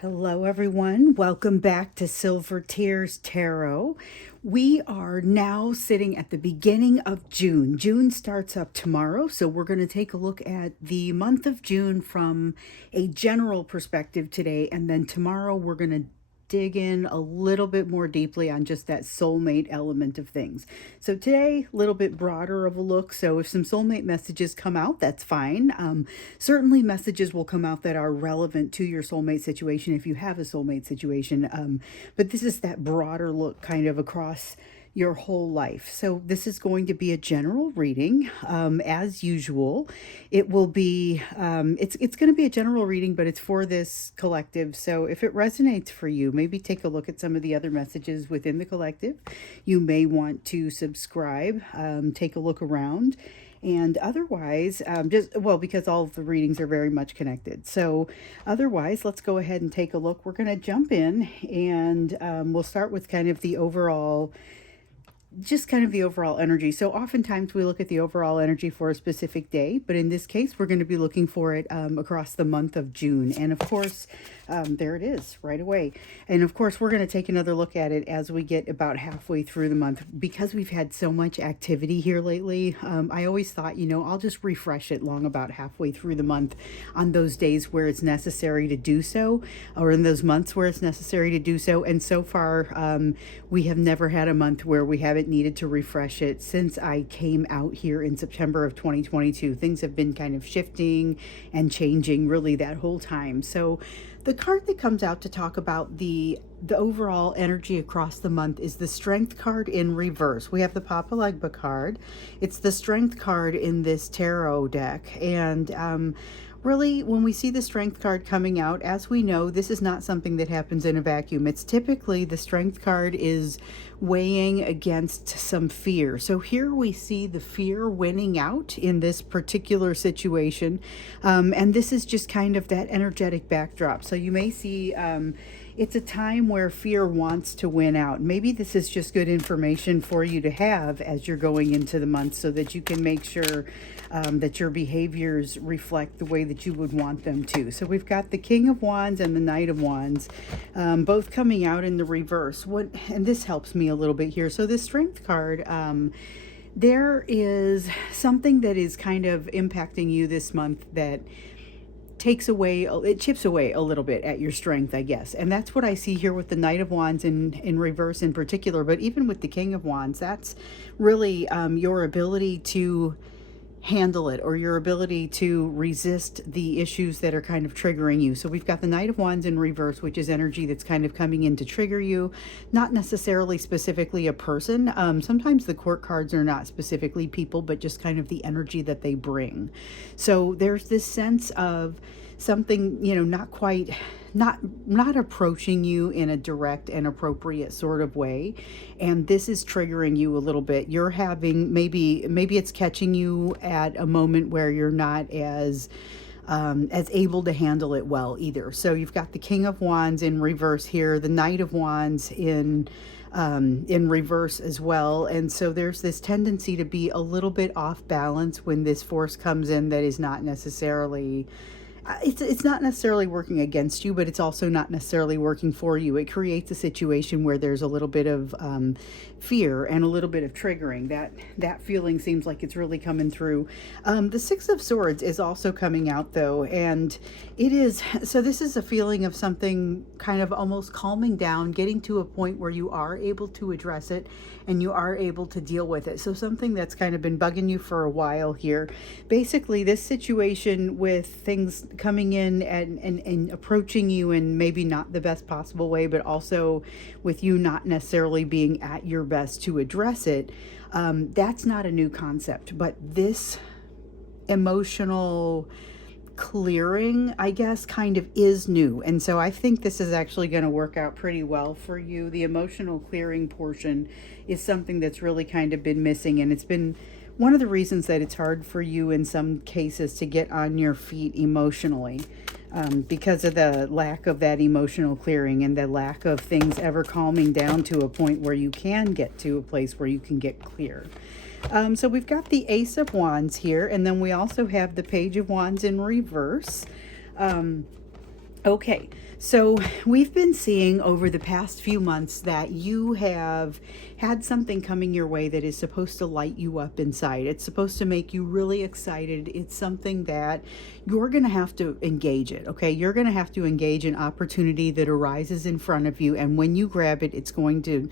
Hello, everyone. Welcome back to Silver Tears Tarot. We are now sitting at the beginning of June. June starts up tomorrow, so we're going to take a look at the month of June from a general perspective today, and then tomorrow we're going to dig in a little bit more deeply on just that soulmate element of things. So today, a little bit broader of a look. So if some soulmate messages come out, that's fine. Certainly messages will come out that are relevant to your soulmate situation if you have a soulmate situation. But this is that broader look kind of across your whole life. So this is going to be a general reading, as usual. It will be it's going to be a general reading, but it's for this collective. So if it resonates for you, maybe take a look at some of the other messages within the collective. You may want to subscribe, take a look around. And otherwise, because all of the readings are very much connected. So otherwise, let's go ahead and take a look. We're going to jump in and we'll start with kind of the overall energy. So oftentimes we look at the overall energy for a specific day, but in this case, we're going to be looking for it across the month of June. And of course, there it is right away. And of course, we're going to take another look at it as we get about halfway through the month. Because we've had so much activity here lately, I always thought, I'll just refresh it long about halfway through the month on those days where it's necessary to do so, or in those months where it's necessary to do so. And so far, we have never had a month where we haven't needed to refresh it since I came out here in September of 2022. Things have been kind of shifting and changing really that whole time. So the card that comes out to talk about the overall energy across the month is the Strength card in reverse. We have the Papa Legba card. It's the Strength card in this tarot deck. And really, when we see the Strength card coming out, as we know, this is not something that happens in a vacuum. It's typically the Strength card is weighing against some fear. So here we see the fear winning out in this particular situation. And this is just kind of that energetic backdrop. So you may see it's a time where fear wants to win out. Maybe this is just good information for you to have as you're going into the month so that you can make sure that your behaviors reflect the way that you would want them to. So we've got the King of Wands and the Knight of Wands, both coming out in the reverse. And this helps me a little bit here. So this Strength card, there is something that is kind of impacting you this month that it chips away a little bit at your strength, I guess. And that's what I see here with the Knight of Wands in reverse in particular, but even with the King of Wands, that's really your ability to handle it, or your ability to resist the issues that are kind of triggering you. So we've got the Knight of Wands in reverse, which is energy that's kind of coming in to trigger you, not necessarily specifically a person. Sometimes the court cards are not specifically people, but just kind of the energy that they bring. So there's this sense of something, not approaching you in a direct and appropriate sort of way, and this is triggering you a little bit. You're having maybe it's catching you at a moment where you're not as able to handle it well either. So you've got the King of Wands in reverse here, the Knight of Wands in reverse as well. And so there's this tendency to be a little bit off balance when this force comes in that is not necessarily it's not necessarily working against you, but it's also not necessarily working for you. It creates a situation where there's a little bit of fear and a little bit of triggering. That feeling seems like it's really coming through. The Six of Swords is also coming out though, and this is a feeling of something kind of almost calming down, getting to a point where you are able to address it and you are able to deal with it. So something that's kind of been bugging you for a while here. Basically, this situation with things coming in and approaching you in maybe not the best possible way, but also with you not necessarily being at your best to address it, that's not a new concept. But this emotional clearing, I guess, kind of is new. And so I think this is actually going to work out pretty well for you. The emotional clearing portion is something that's really kind of been missing, and it's been one of the reasons that it's hard for you in some cases to get on your feet emotionally, because of the lack of that emotional clearing and the lack of things ever calming down to a point where you can get to a place where you can get clear. So we've got the Ace of Wands here, and then we also have the Page of Wands in reverse. Okay, so we've been seeing over the past few months that you have had something coming your way that is supposed to light you up inside. It's supposed to make you really excited. It's something that you're going to have to engage it, okay? You're going to have to engage an opportunity that arises in front of you, and when you grab it, it's going to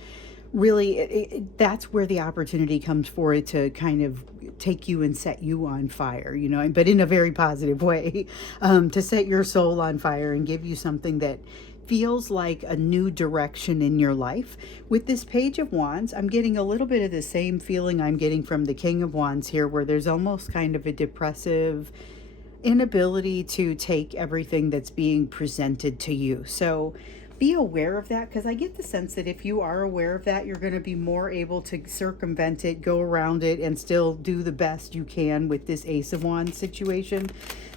really that's where the opportunity comes for it to kind of take you and set you on fire, you know, but in a very positive way, to set your soul on fire and give you something that feels like a new direction in your life. With this Page of Wands, I'm getting a little bit of the same feeling I'm getting from the King of Wands here, where there's almost kind of a depressive inability to take everything that's being presented to you. So be aware of that, because I get the sense that if you are aware of that, you're going to be more able to circumvent it, go around it, and still do the best you can with this Ace of Wands situation.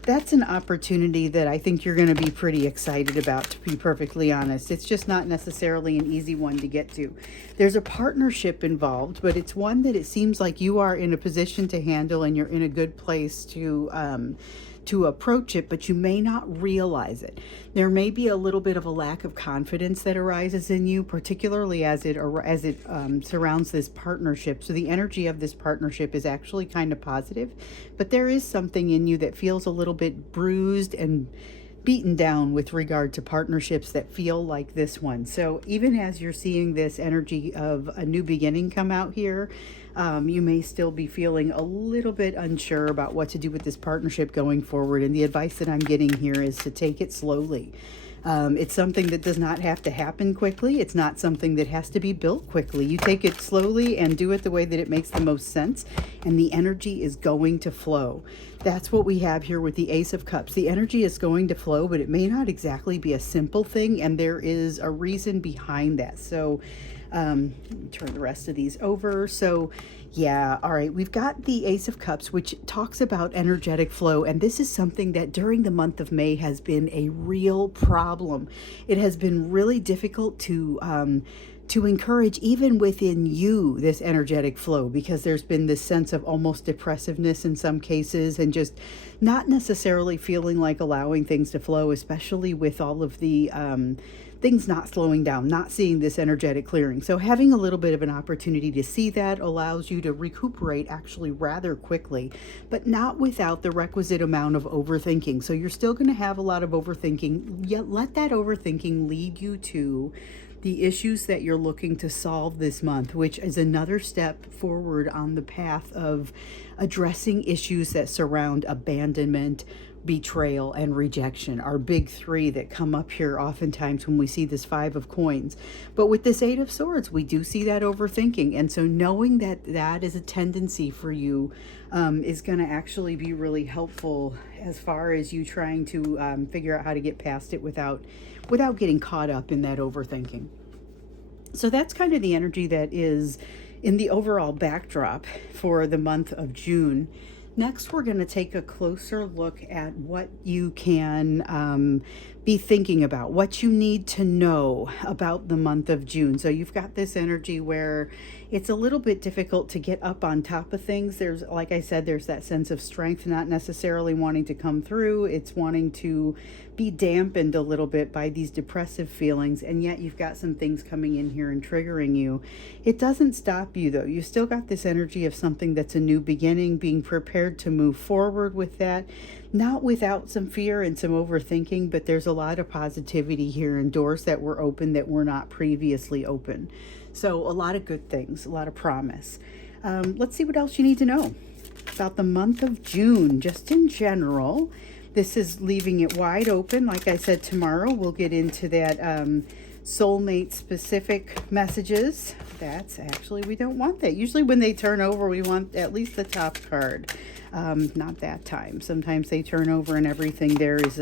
That's an opportunity that I think you're going to be pretty excited about, to be perfectly honest. It's just not necessarily an easy one to get to. There's a partnership involved, but it's one that it seems like you are in a position to handle, and you're in a good place to approach it, but you may not realize it. There may be a little bit of a lack of confidence that arises in you, particularly as it surrounds this partnership. So the energy of this partnership is actually kind of positive, but there is something in you that feels a little bit bruised and beaten down with regard to partnerships that feel like this one. So even as you're seeing this energy of a new beginning come out here, you may still be feeling a little bit unsure about what to do with this partnership going forward. And the advice that I'm getting here is to take it slowly. It's something that does not have to happen quickly. It's not something that has to be built quickly. You take it slowly and do it the way that it makes the most sense, and the energy is going to flow. That's what we have here with the Ace of Cups. The energy is going to flow, but it may not exactly be a simple thing, and there is a reason behind that. So let me turn the rest of these over. So yeah, all right, we've got the Ace of Cups, which talks about energetic flow, and this is something that during the month of May has been a real problem. It has been really difficult to encourage even within you this energetic flow, because there's been this sense of almost depressiveness in some cases, and just not necessarily feeling like allowing things to flow, especially with all of the things not slowing down, not seeing this energetic clearing. So having a little bit of an opportunity to see that allows you to recuperate actually rather quickly, but not without the requisite amount of overthinking. So you're still going to have a lot of overthinking, yet let that overthinking lead you to the issues that you're looking to solve this month, which is another step forward on the path of addressing issues that surround abandonment, betrayal, and rejection, our big three that come up here oftentimes when we see this Five of Coins. But with this Eight of Swords, we do see that overthinking. And so knowing that that is a tendency for you is going to actually be really helpful as far as you trying to figure out how to get past it without getting caught up in that overthinking. So that's kind of the energy that is in the overall backdrop for the month of June. Next, we're going to take a closer look at what you can be thinking about, what you need to know about the month of June. So you've got this energy where it's a little bit difficult to get up on top of things. There's, like I said, there's that sense of strength not necessarily wanting to come through. It's wanting to be dampened a little bit by these depressive feelings, and yet you've got some things coming in here and triggering you. It doesn't stop you though. You still got this energy of something that's a new beginning, being prepared to move forward with that, not without some fear and some overthinking, but there's a lot of positivity here and doors that were open that were not previously open. So a lot of good things, a lot of promise. Let's see what else you need to know about the month of June, just in general. This is leaving it wide open. Like I said, tomorrow we'll get into that soulmate specific messages. That's actually, we don't want that. Usually when they turn over, we want at least the top card. Not that time. Sometimes they turn over and everything there is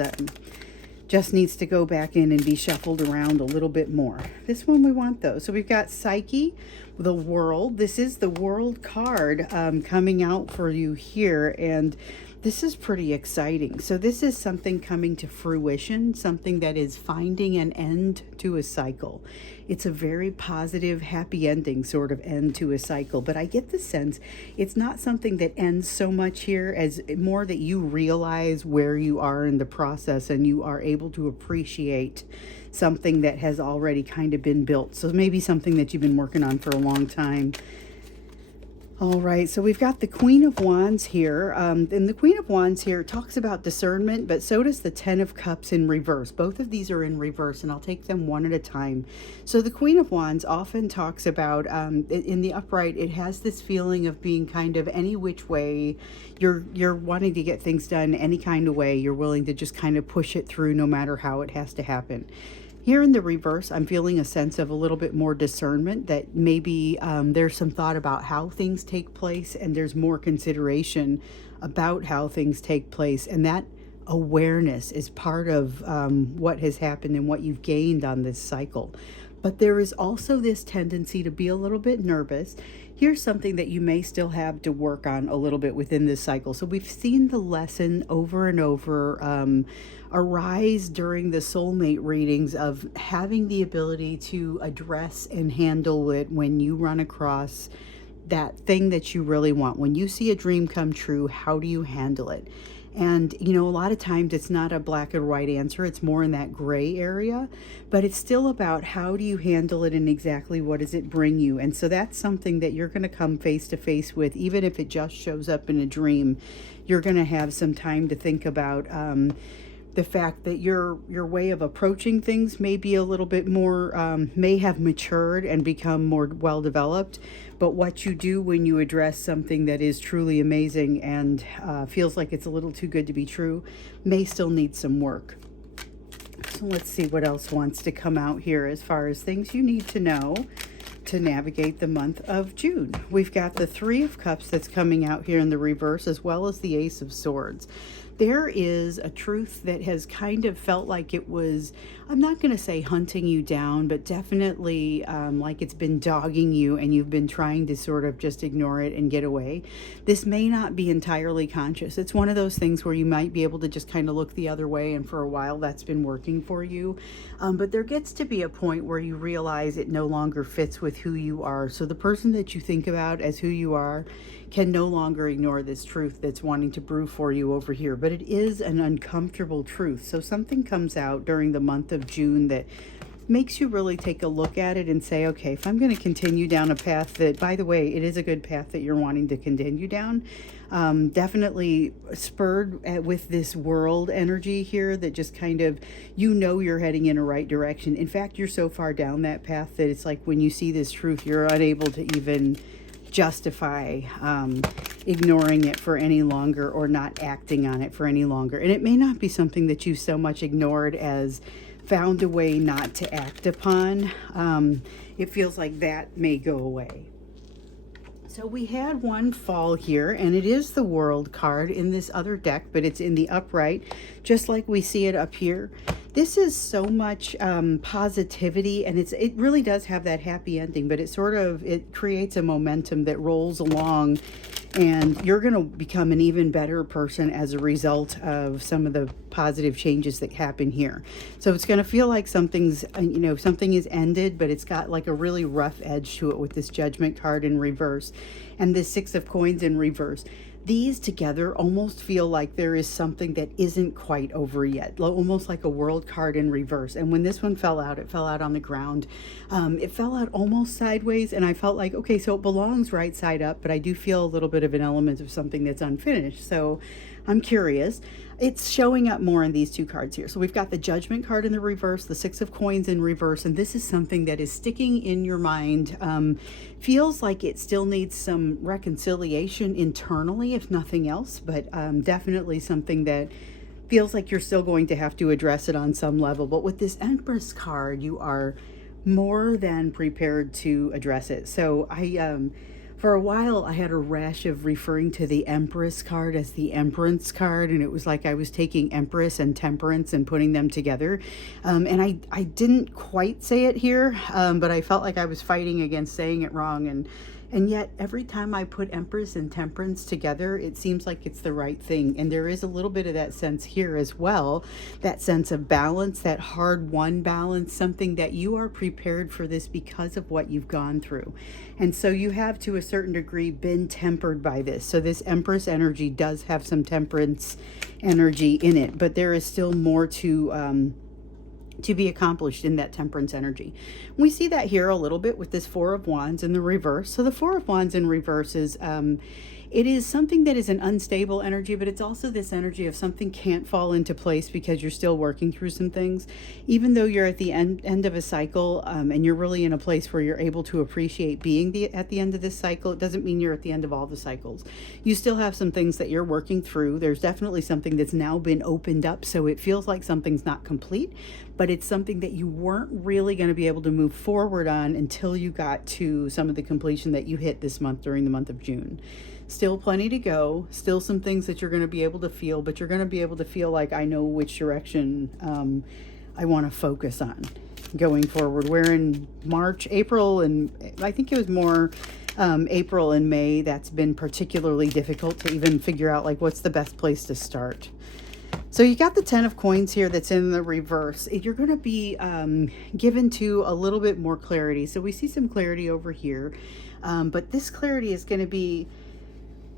just needs to go back in and be shuffled around a little bit more. This one we want though. So we've got Psyche, the World. This is the World card coming out for you here, and This is pretty exciting. So this is something coming to fruition, something that is finding an end to a cycle. It's a very positive, happy ending sort of end to a cycle. But I get the sense it's not something that ends so much here as more that you realize where you are in the process and you are able to appreciate something that has already kind of been built. So maybe something that you've been working on for a long time. All right, so we've got the Queen of Wands here. And the Queen of Wands here talks about discernment, but so does the Ten of Cups in reverse. Both of these are in reverse, and I'll take them one at a time. So the Queen of Wands often talks about, in the upright, it has this feeling of being kind of any which way. You're wanting to get things done any kind of way. You're willing to just kind of push it through no matter how it has to happen. Here in the reverse, I'm feeling a sense of a little bit more discernment, that maybe there's some thought about how things take place, and there's more consideration about how things take place. And that awareness is part of what has happened and what you've gained on this cycle. But there is also this tendency to be a little bit nervous. Here's something that you may still have to work on a little bit within this cycle. So we've seen the lesson over and over arise during the soulmate readings of having the ability to address and handle it when you run across that thing that you really want. When you see a dream come true, how do you handle it? And, you know, a lot of times it's not a black and white answer. It's more in that gray area, but it's still about how do you handle it and exactly what does it bring you. And so that's something that you're going to come face to face with, even if it just shows up in a dream. You're going to have some time to think about the fact that your way of approaching things may be a little bit more, may have matured and become more well developed. But what you do when you address something that is truly amazing and feels like it's a little too good to be true may still need some work. So let's see what else wants to come out here as far as things you need to know to navigate the month of June. We've got the Three of Cups that's coming out here in the reverse, as well as the Ace of Swords. There is a truth that has kind of felt like it was, I'm not going to say hunting you down, but definitely like it's been dogging you and you've been trying to sort of just ignore it and get away. This may not be entirely conscious. It's one of those things where you might be able to just kind of look the other way, and for a while that's been working for you. But there gets to be a point where you realize it no longer fits with who you are. So the person that you think about as who you are can no longer ignore this truth that's wanting to brew for you over here. But it is an uncomfortable truth. So something comes out during the month of June that makes you really take a look at it and say, okay, if I'm going to continue down a path that, by the way, it is a good path that you're wanting to continue down, definitely spurred with this world energy here that just kind of, you know, you're heading in a right direction. In fact, you're so far down that path that it's like when you see this truth, you're unable to even justify ignoring it for any longer or not acting on it for any longer. And it may not be something that you so much ignored as found a way not to act upon. It feels like that may go away. So we had one fall here, and it is the World card in this other deck, but it's in the upright, just like we see it up here. This is so much positivity, and it really does have that happy ending, but it creates a momentum that rolls along, and you're going to become an even better person as a result of some of the positive changes that happen here. So it's going to feel like something's, something is ended, but it's got like a really rough edge to it with this Judgment card in reverse and this Six of Coins in reverse. These together almost feel like there is something that isn't quite over yet, almost like a World card in reverse. And when this one fell out, it fell out on the ground. It fell out almost sideways, and I felt like, okay, so it belongs right side up, but I do feel a little bit of an element of something that's unfinished. So I'm curious. It's showing up more in these two cards here. So we've got the Judgment card in the reverse, the Six of Coins in reverse, and this is something that is sticking in your mind. Feels like it still needs some reconciliation internally, if nothing else, but definitely something that feels like you're still going to have to address it on some level. But with this Empress card, you are more than prepared to address it. So for a while, I had a rash of referring to the Empress card as the Emperance card, and it was like I was taking Empress and Temperance and putting them together. And I didn't quite say it here, but I felt like I was fighting against saying it wrong, and And yet, every time I put Empress and Temperance together, it seems like it's the right thing. And there is a little bit of that sense here as well, that sense of balance, that hard-won balance, something that you are prepared for this because of what you've gone through. And so you have, to a certain degree, been tempered by this. So this Empress energy does have some Temperance energy in it, but there is still more to be accomplished in that Temperance energy. We see that here a little bit with this Four of Wands in the reverse. So the Four of Wands in reverse is, it is something that is an unstable energy, but it's also this energy of something can't fall into place because you're still working through some things. Even though you're at the end of a cycle, and you're really in a place where you're able to appreciate being at the end of this cycle, it doesn't mean you're at the end of all the cycles. You still have some things that you're working through. There's definitely something that's now been opened up, so it feels like something's not complete, but it's something that you weren't really going to be able to move forward on until you got to some of the completion that you hit this month during the month of June. Still plenty to go, still some things that you're going to be able to feel, but you're going to be able to feel like, I know which direction I want to focus on going forward. We're in March, April, and I think it was more April and May that's been particularly difficult to even figure out like what's the best place to start. So you got the Ten of Coins here that's in the reverse. You're going to be given to a little bit more clarity. So we see some clarity over here, but this clarity is going to be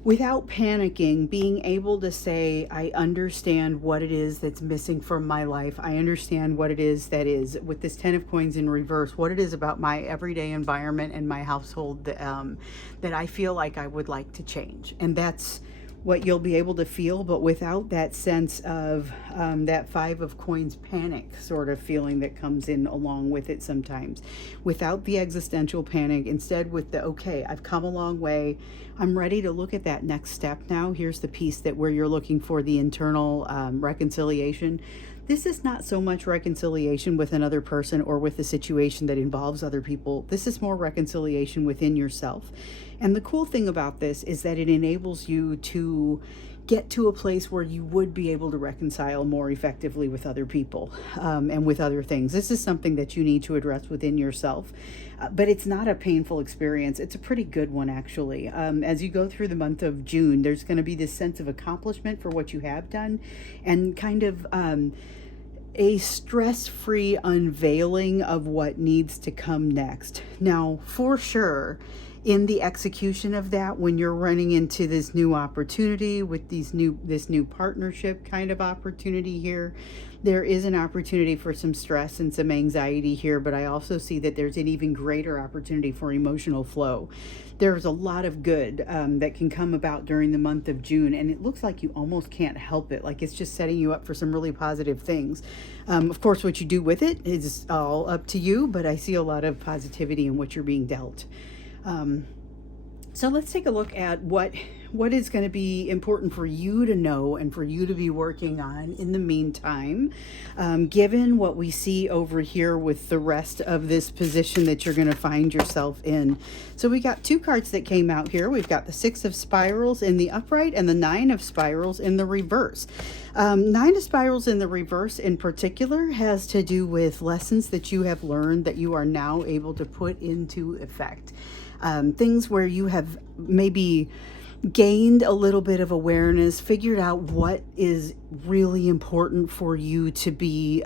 without panicking, being able to say, I understand what it is that's missing from my life. I understand what it is that is, with this Ten of Coins in reverse, what it is about my everyday environment and my household that I feel like I would like to change. And that's what you'll be able to feel, but without that sense of that Five of Coins panic sort of feeling that comes in along with it sometimes. Without the existential panic, instead with the, okay, I've come a long way. I'm ready to look at that next step now. Here's the piece that where you're looking for the internal reconciliation. This is not so much reconciliation with another person or with a situation that involves other people. This is more reconciliation within yourself. And the cool thing about this is that it enables you to get to a place where you would be able to reconcile more effectively with other people and with other things. This is something that you need to address within yourself, but it's not a painful experience. It's a pretty good one, actually. As you go through the month of June, there's going to be this sense of accomplishment for what you have done, and kind of a stress-free unveiling of what needs to come next. Now, for sure, in the execution of that, when you're running into this new opportunity with this new partnership kind of opportunity here, there is an opportunity for some stress and some anxiety here, but I also see that there's an even greater opportunity for emotional flow. There's a lot of good that can come about during the month of June, and it looks like you almost can't help it. Like it's just setting you up for some really positive things. Of course, what you do with it is all up to you, but I see a lot of positivity in what you're being dealt. So let's take a look at what is going to be important for you to know and for you to be working on in the meantime, given what we see over here with the rest of this position that you're going to find yourself in. So we got two cards that came out here. We've got the Six of Spirals in the upright and the Nine of Spirals in the reverse. Nine of Spirals in the reverse in particular has to do with lessons that you have learned that you are now able to put into effect. Things where you have maybe gained a little bit of awareness, figured out what is really important for you to be,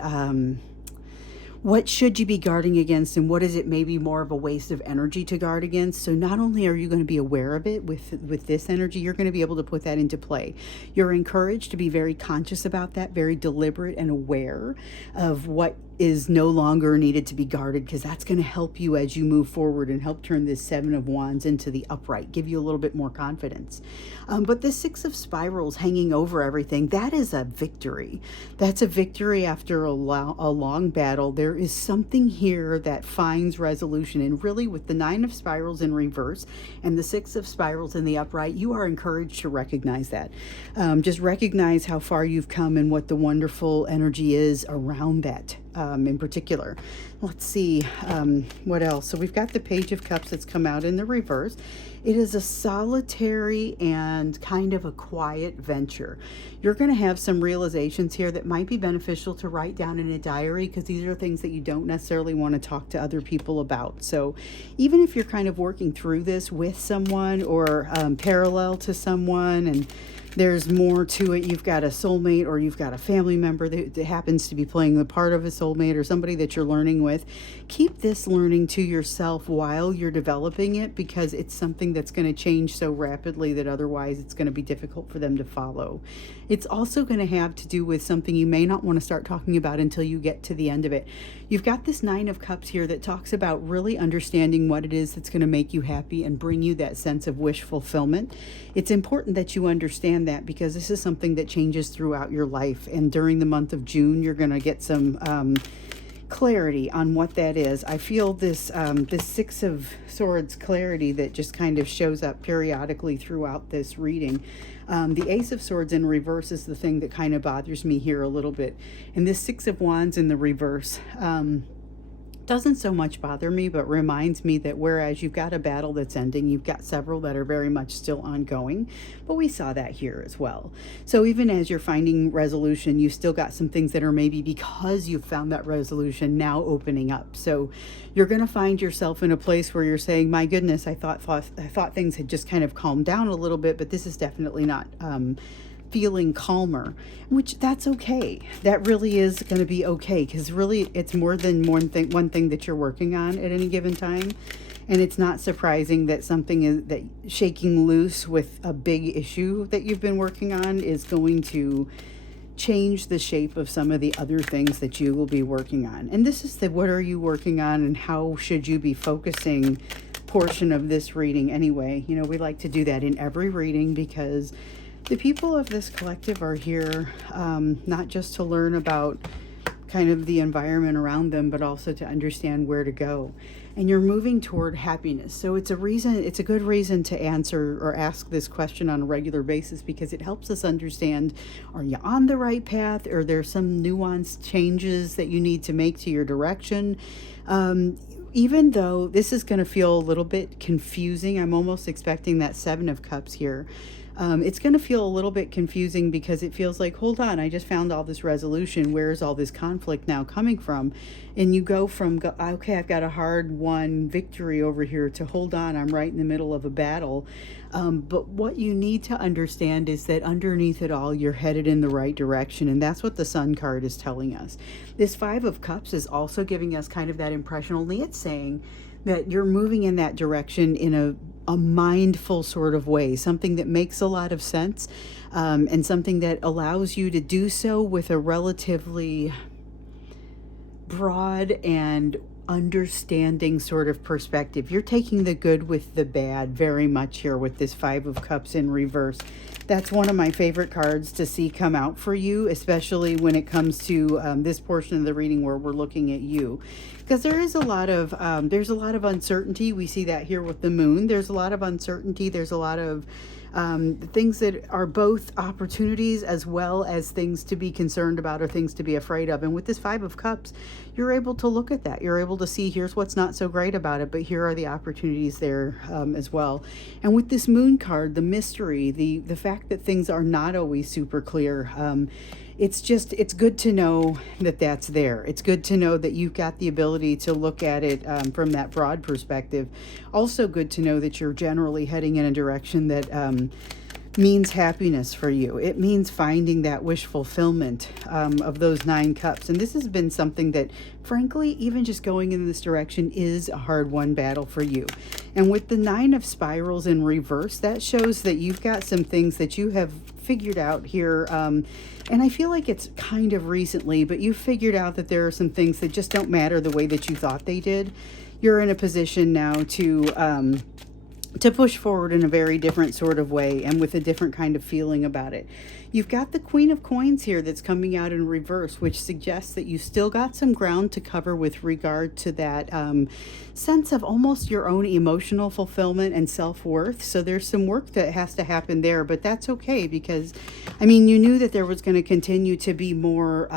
what should you be guarding against, and what is it maybe more of a waste of energy to guard against. So not only are you going to be aware of it with this energy, you're going to be able to put that into play. You're encouraged to be very conscious about that, very deliberate and aware of what is no longer needed to be guarded, because that's going to help you as you move forward and help turn this Seven of Wands into the upright, give you a little bit more confidence. But this Six of Spirals hanging over everything, that is a victory. That's a victory after a long battle. There is something here that finds resolution, and really with the Nine of Spirals in reverse and the Six of Spirals in the upright, you are encouraged to recognize that. Just recognize how far you've come and what the wonderful energy is around that in particular. Let's see what else. So we've got the Page of Cups that's come out in the reverse. It is a solitary and kind of a quiet venture. You're going to have some realizations here that might be beneficial to write down in a diary, because these are things that you don't necessarily want to talk to other people about. So even if you're kind of working through this with someone or parallel to someone, and there's more to it, you've got a soulmate or you've got a family member that happens to be playing the part of a soulmate, or somebody that you're learning with, keep this learning to yourself while you're developing it, because it's something that's going to change so rapidly that otherwise it's going to be difficult for them to follow. It's also going to have to do with something you may not want to start talking about until you get to the end of it. You've got this Nine of Cups here that talks about really understanding what it is that's going to make you happy and bring you that sense of wish fulfillment. It's important that you understand that, because this is something that changes throughout your life. And during the month of June, you're going to get some clarity on what that is. I feel this Six of Swords clarity that just kind of shows up periodically throughout this reading. The Ace of Swords in reverse is the thing that kind of bothers me here a little bit. And this Six of Wands in the reverse doesn't so much bother me, but reminds me that whereas you've got a battle that's ending, you've got several that are very much still ongoing. But we saw that here as well. So even as you're finding resolution, you've still got some things that are maybe because you've found that resolution now opening up. So you're going to find yourself in a place where you're saying, my goodness, I thought things had just kind of calmed down a little bit, but this is definitely not feeling calmer, which that's okay. That really is going to be okay, because really it's more than one thing that you're working on at any given time. And it's not surprising that something is that shaking loose with a big issue that you've been working on is going to change the shape of some of the other things that you will be working on. And this is the what are you working on and how should you be focusing portion of this reading anyway. You know, we like to do that in every reading, because the people of this collective are here not just to learn about kind of the environment around them, but also to understand where to go. And you're moving toward happiness. So it's a good reason to answer or ask this question on a regular basis, because it helps us understand, are you on the right path? Or there's some nuanced changes that you need to make to your direction? Even though this is going to feel a little bit confusing, I'm almost expecting that Seven of Cups here. It's going to feel a little bit confusing, because it feels like, hold on, I just found all this resolution. Where is all this conflict now coming from? And you go from, okay, I've got a hard-won victory over here, to hold on, I'm right in the middle of a battle. But what you need to understand is that underneath it all, you're headed in the right direction. And that's what the Sun card is telling us. This Five of Cups is also giving us kind of that impression, only it's saying that you're moving in that direction in a mindful sort of way, something that makes a lot of sense, and something that allows you to do so with a relatively broad and understanding sort of perspective. You're taking the good with the bad very much here with this Five of Cups in reverse. That's one of my favorite cards to see come out for you, especially when it comes to this portion of the reading where we're looking at you, because there is a lot of uncertainty. We see that here with the Moon. There's a lot of uncertainty. There's a lot of things that are both opportunities as well as things to be concerned about or things to be afraid of. And with this Five of Cups, you're able to look at that. You're able to see, here's what's not so great about it, but here are the opportunities there as well. And with this Moon card, the mystery, the fact that things are not always super clear, it's good to know that that's there. It's good to know that you've got the ability to look at it from that broad perspective. Also good to know that you're generally heading in a direction that means happiness for you. It means finding that wish fulfillment of those Nine Cups. And this has been something that, frankly, even just going in this direction is a hard-won battle for you. And with the Nine of Spirals in reverse, that shows that you've got some things that you have figured out here. And I feel like it's kind of recently, but you've figured out that there are some things that just don't matter the way that you thought they did. You're in a position now to push forward in a very different sort of way and with a different kind of feeling about it. You've got the Queen of Coins here that's coming out in reverse, which suggests that you still got some ground to cover with regard to that sense of almost your own emotional fulfillment and self-worth. So there's some work that has to happen there, but that's okay, because, I mean, you knew that there was going to continue to be more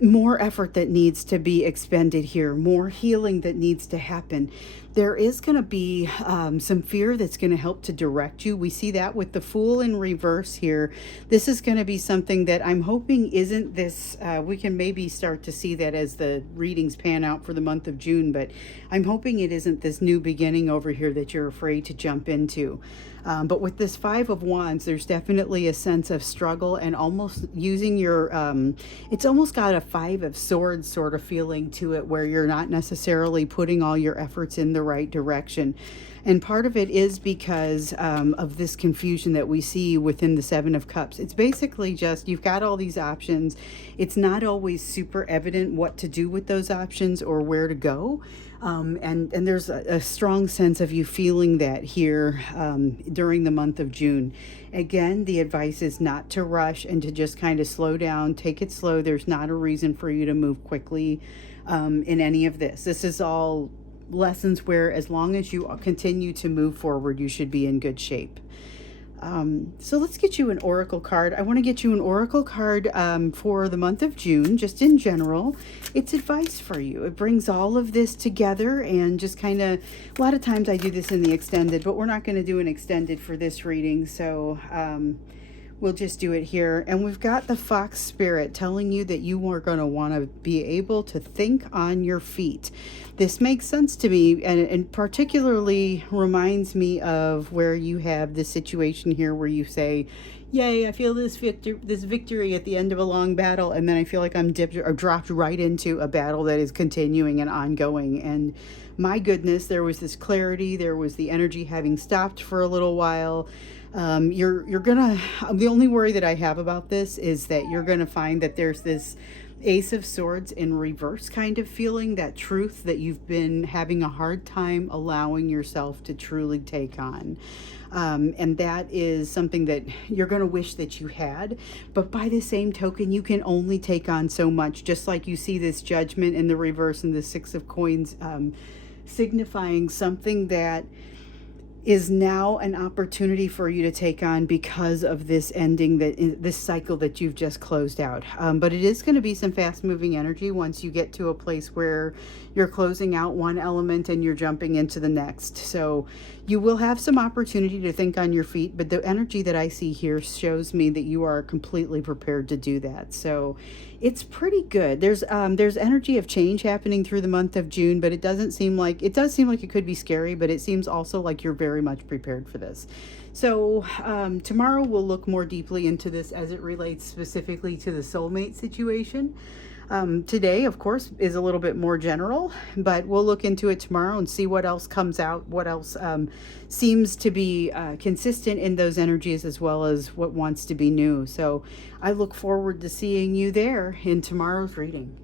more effort that needs to be expended here, more healing that needs to happen. There is going to be some fear that's going to help to direct you. We see that with the Fool in reverse here. This is going to be something that I'm hoping isn't this. We can maybe start to see that as the readings pan out for the month of June, but I'm hoping it isn't this new beginning over here that you're afraid to jump into. But with this Five of Wands, there's definitely a sense of struggle and almost using your, it's almost got a Five of Swords sort of feeling to it, where you're not necessarily putting all your efforts in the right direction. And part of it is because of this confusion that we see within the Seven of Cups. It's basically just, you've got all these options. It's not always super evident what to do with those options or where to go. And there's a strong sense of you feeling that here during the month of June. Again, the advice is not to rush and to just kind of slow down, take it slow. There's not a reason for you to move quickly in any of this. This is all lessons where as long as you continue to move forward, you should be in good shape. So let's get you an oracle card. I want to get you an oracle card for the month of June, just in general. It's advice for you. It brings all of this together and just kind of, a lot of times I do this in the extended, but we're not going to do an extended for this reading. So we'll just do it here. And we've got the Fox Spirit telling you that you are going to want to be able to think on your feet. This makes sense to me, and particularly reminds me of where you have this situation here where you say, yay, I feel this victory at the end of a long battle, and then I feel like I'm dipped or dropped right into a battle that is continuing and ongoing. And my goodness, there was this clarity, there was the energy having stopped for a little while. You're gonna, the only worry that I have about this is that you're gonna find that there's this Ace of Swords in reverse kind of feeling, that truth that you've been having a hard time allowing yourself to truly take on. And that is something that you're going to wish that you had. But by the same token, you can only take on so much, just like you see this Judgment in the reverse and the Six of Coins signifying something that is now an opportunity for you to take on because of this ending, that this cycle that you've just closed out. But it is going to be some fast moving energy once you get to a place where you're closing out one element and you're jumping into the next. So you will have some opportunity to think on your feet, but the energy that I see here shows me that you are completely prepared to do that. So it's pretty good. There's energy of change happening through the month of June, but it does seem like it could be scary, but it seems also like you're very much prepared for this. So tomorrow we'll look more deeply into this as it relates specifically to the soulmate situation. Today, of course, is a little bit more general, but we'll look into it tomorrow and see what else comes out, what else seems to be consistent in those energies, as well as what wants to be new. So I look forward to seeing you there in tomorrow's reading.